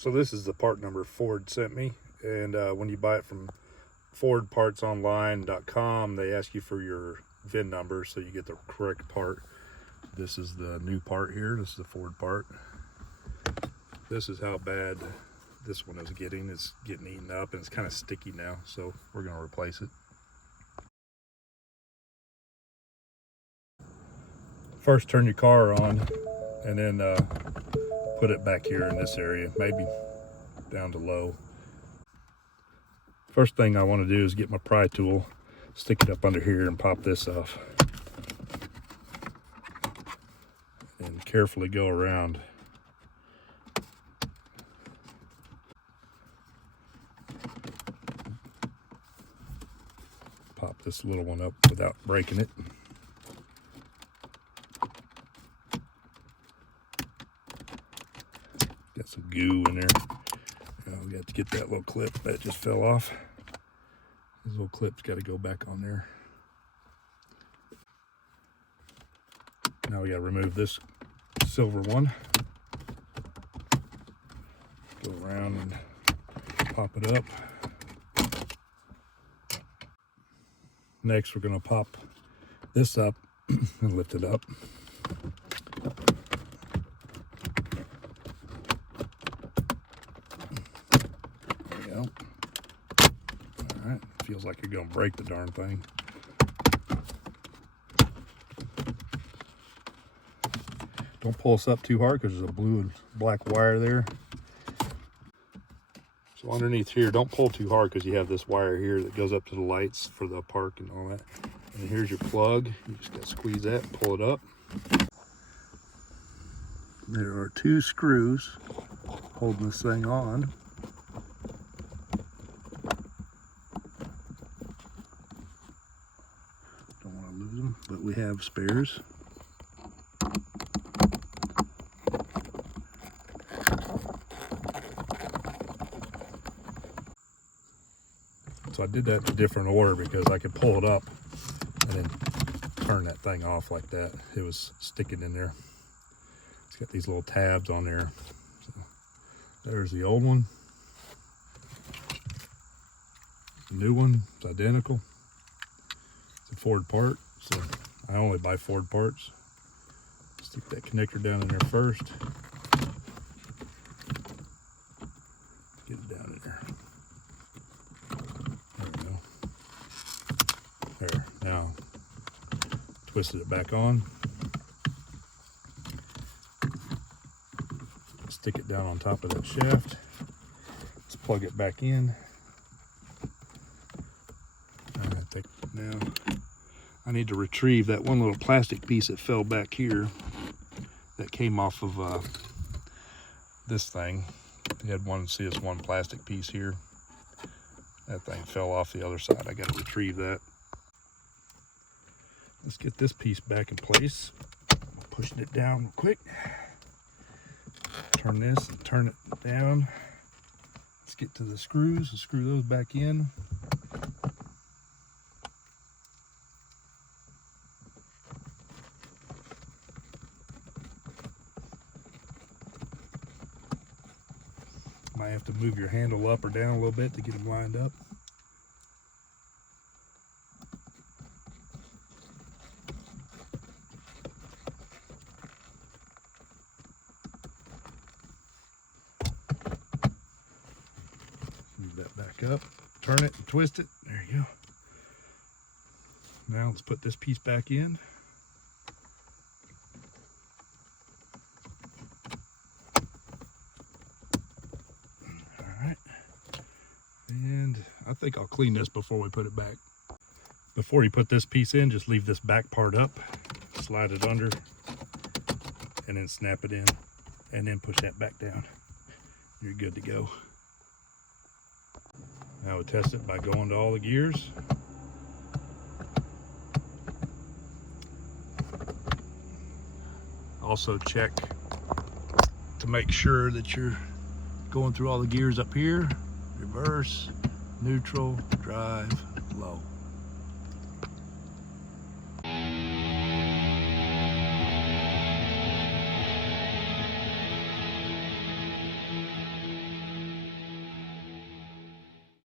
So this is the part number Ford sent me, and when you buy it from fordpartsonline.com, they ask you for your VIN number so you get the correct part. This is the new part here. This is the Ford part. This is how bad this one is getting. It's getting eaten up and it's kind of sticky now, so we're going to replace it. First, turn your car on and then put it back here in this area, maybe down to low. First thing I want to do is get my pry tool, stick it up under here and pop this off. And carefully go around. Pop this little one up without breaking it. Got some goo in there. We got to get that little clip that just fell off. This little clip's got to go back on there. Now we got to remove this silver one. Go around and pop it up. Next, we're going to pop this up and lift it up. Alright, feels like you're going to break the darn thing. Don't pull this up too hard because there's a blue and black wire there. So underneath here, don't pull too hard because you have this wire here that goes up to the lights for the park and all that. And here's your plug. You just got to squeeze that and pull it up. There are 2 screws holding this thing on. Don't want to lose them, but we have spares. So I did that in a different order because I could pull it up and then turn that thing off like that. It was sticking in there. It's got these little tabs on there. So there's the old one. The new one is identical. It's a Ford part, so I only buy Ford parts. Stick that connector down in there first. Get it down in there. There we go. There, now twisted it back on. Stick it down on top of that shaft. Let's plug it back in. I think now I need to retrieve that one little plastic piece that fell back here that came off of this thing. You had one plastic piece here. That thing fell off the other side. I got to retrieve that. Let's get this piece back in place. Pushing it down real quick. Turn this and turn it down. Let's get to the screws and screw those back in. Might have to move your handle up or down a little bit to get them lined up. Move that back up, turn it and twist it. There you go. Now let's put this piece back in. And I think I'll clean this before we put it back. Before you put this piece in, just leave this back part up, slide it under, and then snap it in, and then push that back down. You're good to go. Now we'll test it by going to all the gears. Also check to make sure that you're going through all the gears up here. Reverse, neutral, drive, low.